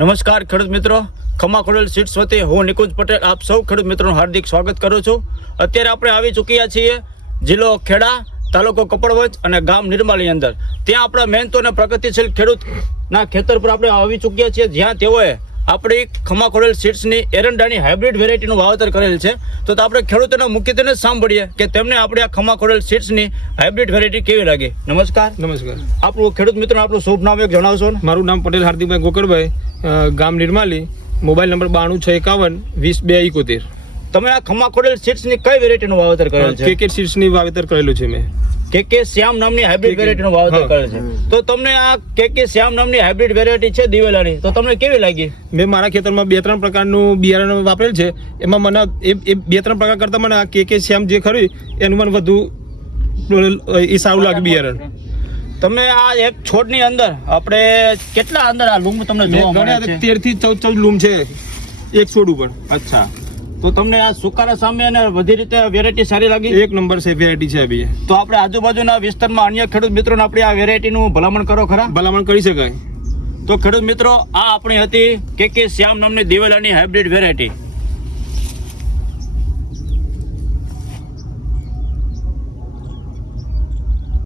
નમસ્કાર ખેડૂત મિત્રો, ખમા ખોડેલ સીડ્સ વતી હું નિકુંજ પટેલ આપ સૌ ખેડૂત મિત્રોનું હાર્દિક સ્વાગત કરું છું. અત્યારે આપણે આવી ચૂક્યા છીએ જિલ્લો ખેડા, તાલુકો કપડવંજ અને ગામ નિર્માલી અંદર. ત્યાં આપણા મહેનતો અને પ્રગતિશીલ ખેડૂતના ખેતર પર આપણે આવી ચૂક્યા છીએ, જ્યાં તેઓએ આપણી ખમા ખોડેલ સીડ્સની એરંડાની હાઇબ્રિડ વેરાયટીનું વાવેતર કરેલ છે. તો આપણે ખેડૂતોને મુખ્યત્વે સાંભળીએ કે તેમને આપણે આ ખમા ખોડેલ સીડ્સની હાઇબ્રિડ વેરાયટી કેવી લાગી. નમસ્કાર. નમસ્કાર. આપણું ખેડૂત મિત્રોને આપણું શુભ નામ એક જણાવશો ને? મારું નામ પટેલ હાર્દિકભાઈ ગોકળભાઈ, ગામ નિર્માલી, મોબાઈલ નંબર 9261520271. તમે આ ખમા ખોડેલ સીડ્સની કઈ વેરાયટીનું વાવેતર કરેલ છે? કેકે સીડ્સની વાવેતર કરેલું છે મેં. કેકે શ્યામ નામની હાઇબ્રિડ વેરાયટીનું વાવેતર કરેલ છે. તો તમને આ કેકે શ્યામ નામની હાઇબ્રિડ વેરાયટી છે દિવેલાની, તો તમને કેવી લાગી? મેં મારા ખેતરમાં 2-3 પ્રકારનું બિયારણ વાપરેલ છે. એમાં મને એ 2-3 પ્રકાર કરતા મને આ કેકે શ્યામ જે ખરી એનું મને વધુ એ સારું લાગે બિયારણ. તમે આ એક છોડની અંદર આપણે કેટલા અંદર આ લૂમ તમને જોવા મળે છે? 13 થી 14 લૂમ છે એક છોડ ઉપર. અચ્છા, તો તમને આ સુકારા સામે અને બધી રીતે વેરાયટી સારી લાગી? એક નંબર છે વેરાયટી છે અભી. તો આપણે આજુબાજુના વિસ્તારમાં અન્ય ખેડૂત મિત્રોને આપણે આ વેરાયટીનું ભલામણ કરો ખરા? ભલામણ કરી શકાય. તો ખેડૂત મિત્રો, આ આપણી હતી કેકે શ્યામ નામની દિવેલાની હાઇબ્રિડ વેરાયટી.